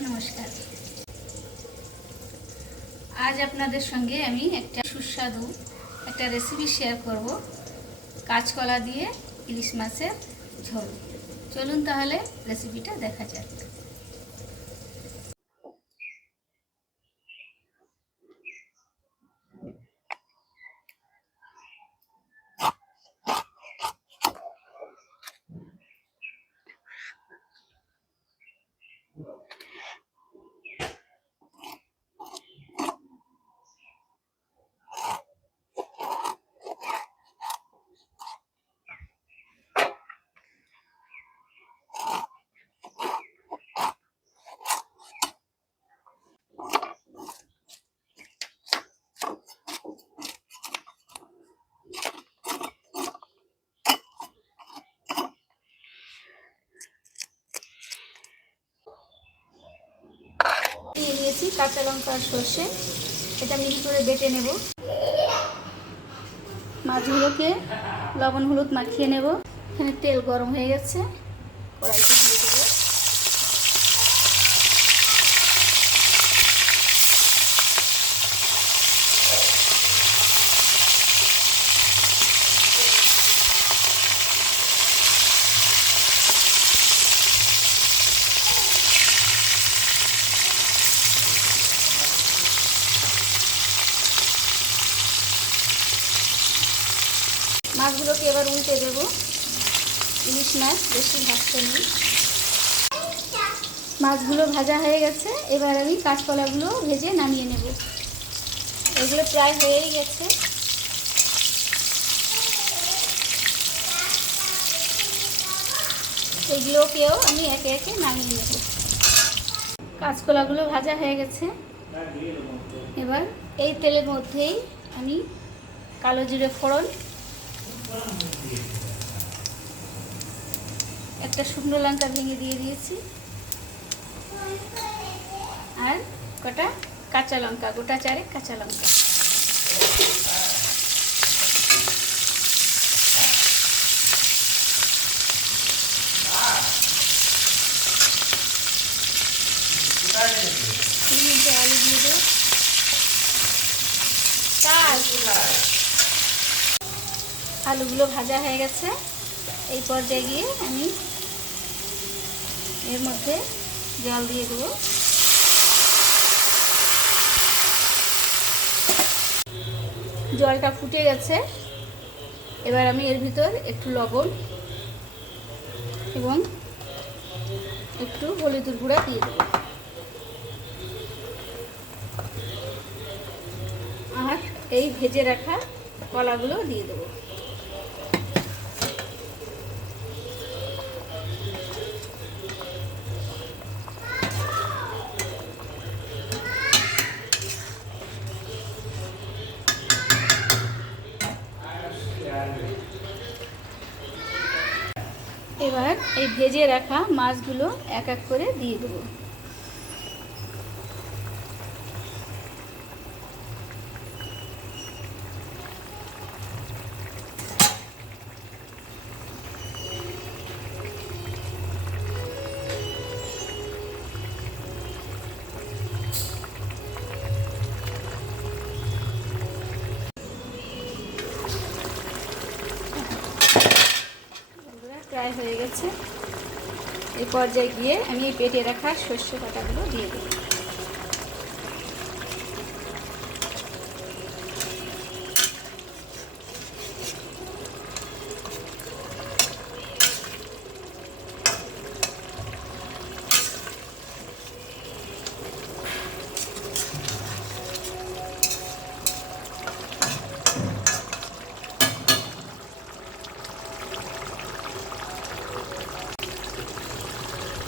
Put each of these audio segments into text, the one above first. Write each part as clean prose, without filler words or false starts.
নমস্কার। আজ আপনাদের সঙ্গে আমি একটা সুস্বাদু একটা রেসিপি শেয়ার করব, কাঁচকলা দিয়ে ইলিশ মাছের ঝোল। চলুন তাহলে রেসিপিটা দেখা যাক। নিয়ে নিয়েছি কাঁচা লঙ্কা আর সর্ষে, এটা মিহি করে বেটে নেব। মাছগুলোকে লবণ হলুদ মাখিয়ে নেব। এখানে তেল গরম হয়ে গেছে, কড়াইতে দিয়ে দেবো। মাছগুলোকে এবার উল্টে দেব। ইলিশ মাছ বেশি ভাজতে নেই। মাছগুলো ভাজা হয়ে গেছে, এবার আমি কাঁচকলাগুলো ভেজে নামিয়ে নেব। এগুলো প্রায় হয়েই গেছে। এগুলোকেও আমি একে একে নামিয়ে নেব। কাঁচকলাগুলো ভাজা হয়ে গেছে, এবার এই তেলের মধ্যেই আমি কালো জিরে ফোড়ন, একটা শুকনো লঙ্কা ভেঙে দিয়ে দিয়েছি, আর কটা কাঁচা লঙ্কা, গোটা চারেক কাঁচা লঙ্কা। আলু দিয়ে দেবো। আলুগুলো ভাজা হয়ে গেছে, এই পর্যায়ে গিয়ে আমি এর মধ্যে জল দিয়ে দেবো। জলটা ফুটে গেছে, এবার আমি এর ভিতর একটু লবণ এবং একটু হলুদের গুঁড়া দিয়ে দেবো, আর এই ভেজে রাখা কলাগুলো দিয়ে দেবো। এবার এই ভেজে রাখা মাছগুলো এক এক করে দিয়ে দেবো। প্রায় হয়ে গেছে, এই পর্যায়ে গিয়ে আমি এই পেটে রাখা সর্ষে বাটাগুলো দিয়ে দেব।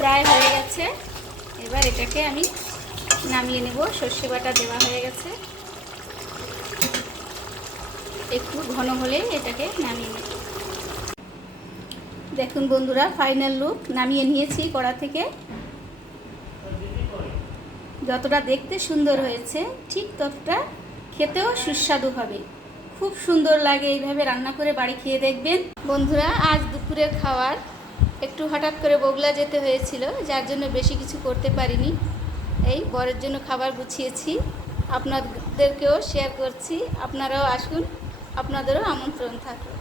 প্রায় হয়ে গেছে, এবার এটাকে আমি নামিয়ে নেব। সর্ষে বাটা দেওয়া হয়ে গেছে, একটু ঘন হলে এটাকে নামিয়ে নেব। দেখুন বন্ধুরা, ফাইনাল লুক। নামিয়ে নিয়েছি কড়া থেকে। যতটা দেখতে সুন্দর হয়েছে, ঠিক ততটা খেতেও সুস্বাদু হবে। খুব সুন্দর লাগে, এইভাবে রান্না করে বাড়ি খেয়ে দেখবেন বন্ধুরা। আজ দুপুরের খাবার একটু হঠাৎ করে বগুলা যেতে হয়েছিল, যার জন্য বেশি কিছু করতে পারিনি। এই বরের জন্য খাবার গুছিয়েছি, আপনাদেরকেও শেয়ার করছি। আপনারাও আসুন, আপনাদেরও আমন্ত্রণ থাকলো।